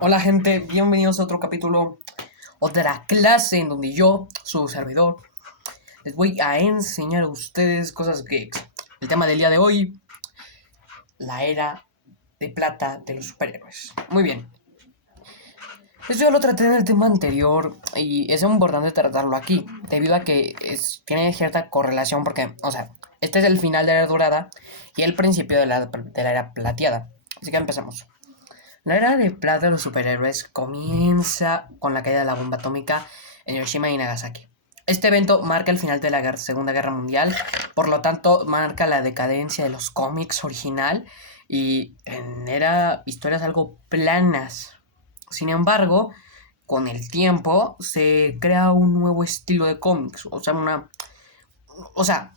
Hola gente, bienvenidos a otro capítulo, otra clase en donde yo, su servidor, les voy a enseñar a ustedes cosas geeks. El tema del día de hoy, la era de plata de los superhéroes. Muy bien, esto ya lo traté en el tema anterior y es importante tratarlo aquí, debido a que tiene cierta correlación porque, este es el final de la era dorada y el principio de la era plateada. Así que empezamos. La era de plata de los superhéroes comienza con la caída de la bomba atómica en Hiroshima y Nagasaki. Este evento marca el final de la Segunda Guerra Mundial, por lo tanto marca la decadencia de los cómics original y genera historias algo planas. Sin embargo, con el tiempo se crea un nuevo estilo de cómics, o sea,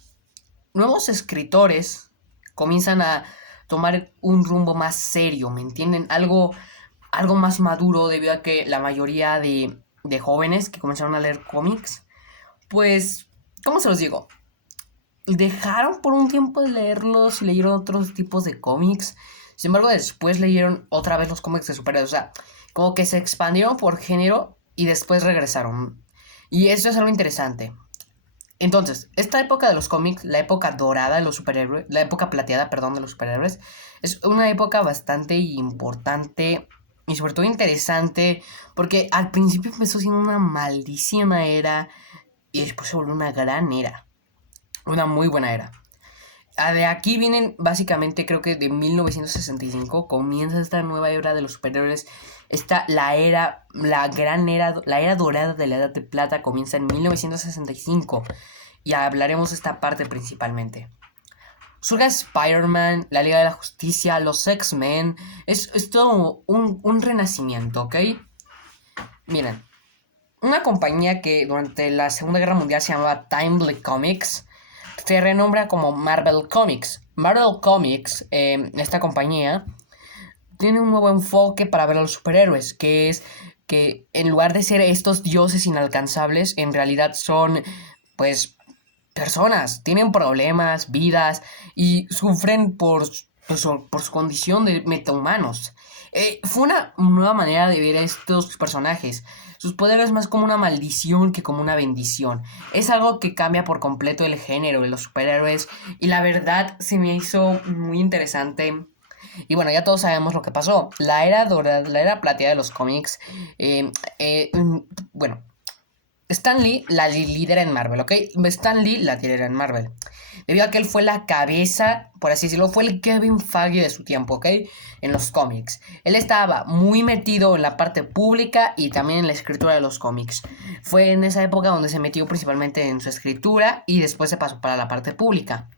nuevos escritores comienzan a tomar un rumbo más serio, ¿me entienden? Algo más maduro debido a que la mayoría de jóvenes que comenzaron a leer cómics, pues, ¿cómo se los digo? Dejaron por un tiempo de leerlos y leyeron otros tipos de cómics. Sin embargo, después leyeron otra vez los cómics de superhéroes. O sea, como que se expandieron por género y después regresaron. Y eso es algo interesante. Entonces, esta época de los cómics, la época dorada de los superhéroes, la época plateada, perdón, de los superhéroes, es una época bastante importante y sobre todo interesante porque al principio empezó siendo una maldísima era y después se volvió una gran era, una muy buena era. De aquí vienen básicamente, creo que de 1965 comienza esta nueva era de los superhéroes. La gran era, la era dorada de la Edad de Plata comienza en 1965 y hablaremos de esta parte principalmente. Surge Spider-Man, la Liga de la Justicia, los X-Men, es todo un renacimiento, ¿ok? Miren, una compañía que durante la Segunda Guerra Mundial se llamaba Timely Comics se renombra como Marvel Comics. Marvel Comics, esta compañía, tiene un nuevo enfoque para ver a los superhéroes, que es que en lugar de ser estos dioses inalcanzables, en realidad son, pues, personas, tienen problemas, vidas y sufren por su condición de metahumanos. Fue una nueva manera de ver a estos personajes. Sus poderes más como una maldición que como una bendición. Es algo que cambia por completo el género de los superhéroes y la verdad se me hizo muy interesante. Y bueno, ya todos sabemos lo que pasó. La era dorada, la era plateada de los cómics. eh, eh, mm, bueno, Stan Lee la lidera en Marvel, ¿ok? Stan Lee la lidera en Marvel. Debido a que él fue la cabeza, por así decirlo, fue el Kevin Feige de su tiempo, ¿ok? En los cómics. Él estaba muy metido en la parte pública y también en la escritura de los cómics. Fue en esa época donde se metió principalmente en su escritura y después se pasó para la parte pública.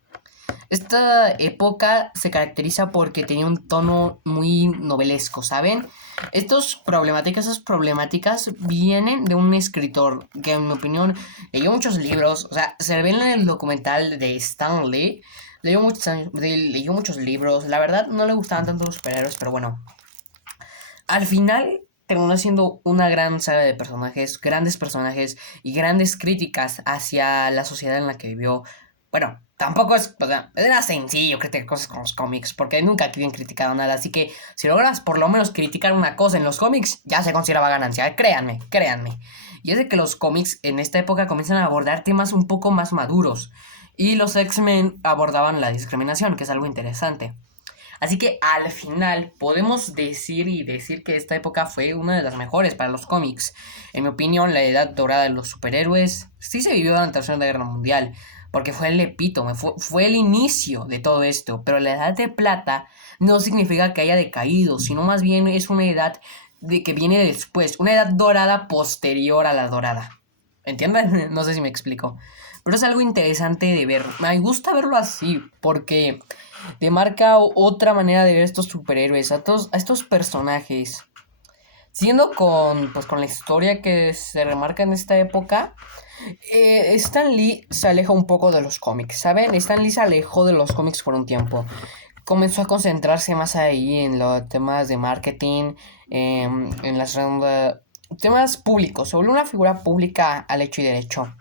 Esta época se caracteriza porque tenía un tono muy novelesco, ¿saben? Esas problemáticas vienen de un escritor que, en mi opinión, leyó muchos libros. O sea, se ve en el documental de Stan Lee. Leyó muchos libros. La verdad, no le gustaban tanto los superhéroes, pero bueno. Al final, terminó siendo una gran saga de grandes personajes y grandes críticas hacia la sociedad en la que vivió. Bueno, tampoco es, o sea, era sencillo criticar cosas con los cómics, porque nunca habían criticado nada, así que si logras por lo menos criticar una cosa en los cómics, ya se consideraba ganancia, créanme, créanme. Y es de que los cómics en esta época comienzan a abordar temas un poco más maduros, y los X-Men abordaban la discriminación, que es algo interesante. Así que al final podemos decir que esta época fue una de las mejores para los cómics. En mi opinión, la edad dorada de los superhéroes sí se vivió durante la Segunda Guerra Mundial, porque fue el epítome, fue el inicio de todo esto. Pero la edad de plata no significa que haya decaído, sino más bien es una edad que viene después, una edad dorada posterior a la dorada. ¿Entienden? No sé si me explico. Pero es algo interesante de ver. Me gusta verlo así, porque demarca otra manera de ver a estos superhéroes, a estos personajes. Siendo con la historia que se remarca en esta época, Stan Lee se aleja un poco de los cómics, ¿saben? Stan Lee se alejó de los cómics por un tiempo. Comenzó a concentrarse más ahí en los temas de marketing, en las temas públicos. Se volvió una figura pública al hecho y derecho.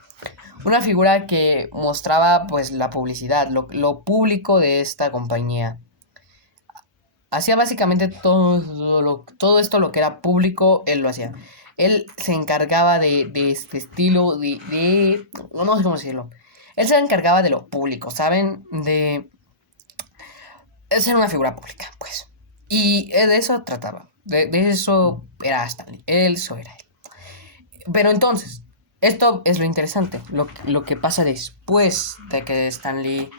Una figura que mostraba pues la publicidad, lo público de esta compañía. hacía básicamente todo esto lo que era público, él lo hacía. Él se encargaba de este estilo, no sé cómo decirlo. Él se encargaba de lo público, ¿saben? De ser una figura pública, pues. Y de eso trataba. De eso era Stanley. Eso era él. Pero entonces, esto es lo interesante. Lo que pasa después de que Stanley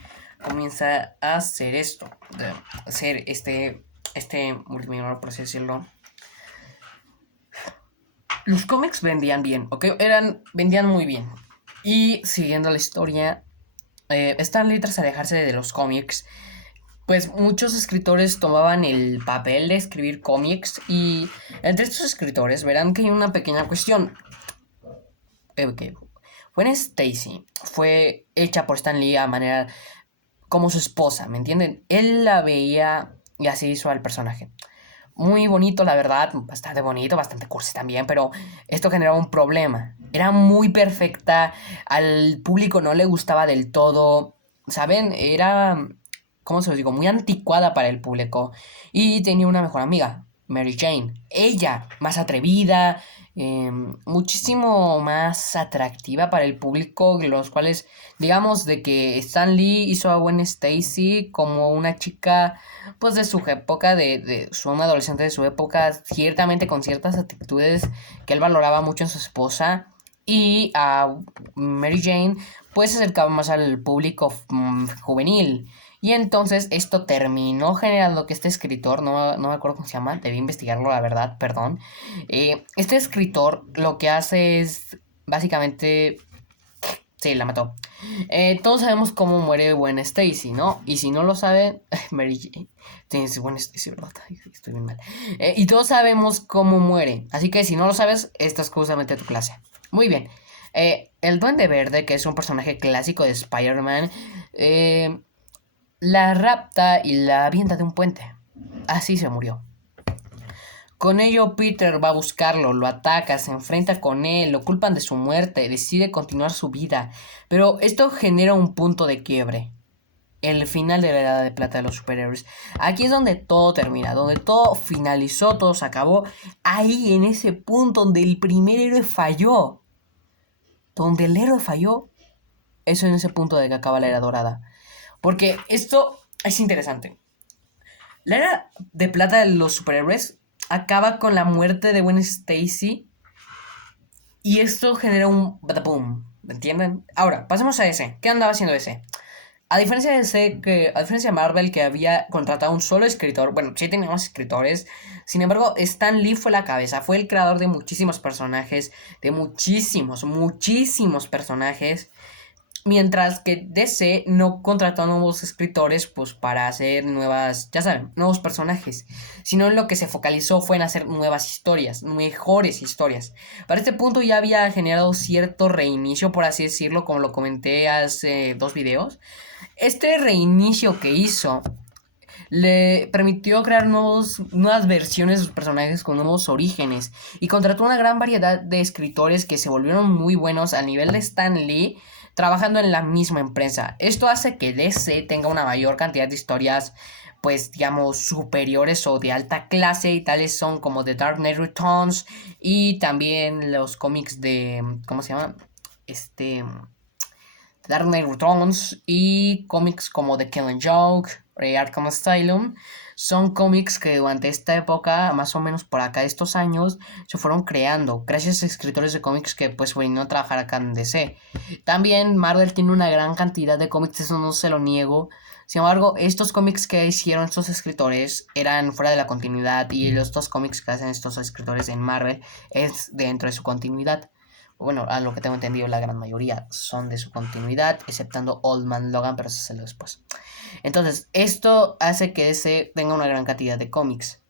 comienza a hacer esto. De hacer este multimillonario, por así decirlo. Los cómics vendían bien, ¿ok? Vendían muy bien. Y siguiendo la historia, Stanley, tras alejarse de los cómics, pues muchos escritores tomaban el papel de escribir cómics. Y entre estos escritores verán que hay una pequeña cuestión. Que Gwen Stacy fue hecha por Stan Lee a manera como su esposa, ¿me entienden? Él la veía y así hizo al personaje. Muy bonito, la verdad, bastante bonito, bastante cursi también, pero esto generaba un problema. Era muy perfecta, al público no le gustaba del todo, ¿saben? Era, ¿cómo se lo digo? Muy anticuada para el público. Y tenía una mejor amiga, Mary Jane. Ella, más atrevida, muchísimo más atractiva para el público, los cuales, digamos, de que Stan Lee hizo a Gwen Stacy como una chica pues de su época, un adolescente de su época, ciertamente con ciertas actitudes que él valoraba mucho en su esposa. Y a Mary Jane pues se acercaba más al público juvenil. Y entonces esto terminó generando que este escritor, no me acuerdo cómo se llama, debí investigarlo, la verdad, perdón. Este escritor lo que hace es básicamente... Sí, la mató. Todos sabemos cómo muere Gwen Stacy, ¿no? Y si no lo saben, Mary Jane. Tienes Gwen Stacy, ¿verdad? Ay, estoy bien mal. Y todos sabemos cómo muere. Así que si no lo sabes, esta es justamente tu clase. Muy bien. El Duende Verde, que es un personaje clásico de Spider-Man, la rapta y la avienta de un puente. Así se murió. Con ello, Peter va a buscarlo, lo ataca, se enfrenta con él, lo culpan de su muerte, decide continuar su vida. Pero esto genera un punto de quiebre. El final de la Edad de Plata de los superhéroes. Aquí es donde todo termina, donde todo finalizó, todo se acabó. Ahí, en ese punto donde el primer héroe falló. Donde el héroe falló, eso en ese punto de que acaba la Era Dorada. Porque esto es interesante. La Era de Plata de los superhéroes acaba con la muerte de Gwen Stacy. Y esto genera un bataboom. ¿Me entienden? Ahora, pasemos a ese. ¿Qué andaba haciendo ese? A diferencia de Marvel, que había contratado un solo escritor, bueno, sí teníamos escritores, sin embargo, Stan Lee fue la cabeza, fue el creador de muchísimos personajes, de muchísimos personajes. Mientras que DC no contrató a nuevos escritores pues para hacer nuevas, ya saben, nuevos personajes, sino en lo que se focalizó fue en hacer nuevas historias, mejores historias. Para este punto ya había generado cierto reinicio, por así decirlo, como lo comenté hace 2 videos. Este reinicio que hizo le permitió crear nuevas versiones de sus personajes con nuevos orígenes y contrató una gran variedad de escritores que se volvieron muy buenos al nivel de Stan Lee trabajando en la misma empresa. Esto hace que DC tenga una mayor cantidad de historias pues digamos superiores o de alta clase y tales son como The Dark Knight Returns y también los cómics de ¿cómo se llama? Dark Knight Returns y cómics como The Killing Joke, Arkham Asylum, son cómics que durante esta época, más o menos por acá de estos años, se fueron creando gracias a escritores de cómics que pues vinieron a trabajar acá en DC. También Marvel tiene una gran cantidad de cómics, eso no se lo niego. Sin embargo, estos cómics que hicieron estos escritores eran fuera de la continuidad y los dos cómics que hacen estos escritores en Marvel es dentro de su continuidad. Bueno, a lo que tengo entendido, la gran mayoría son de su continuidad, exceptando Old Man Logan, pero eso salió después. Entonces, esto hace que DC tenga una gran cantidad de cómics.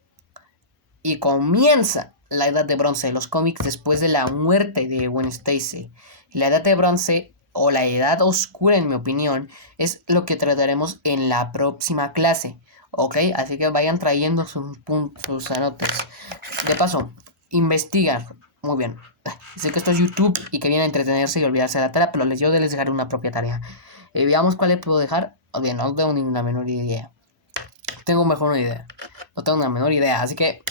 Y comienza la Edad de Bronce de los cómics después de la muerte de Gwen Stacy. La Edad de Bronce, o la Edad Oscura, en mi opinión, es lo que trataremos en la próxima clase. ¿Ok? Así que vayan trayendo sus anotes. De paso, investigan. Muy bien. Sé que esto es YouTube y que viene a entretenerse y olvidarse de la tarea, pero yo les dejaré una propia tarea. Veamos cuál le puedo dejar. Ok, no tengo ninguna menor idea. tengo mejor idea. No tengo una menor idea. Así que...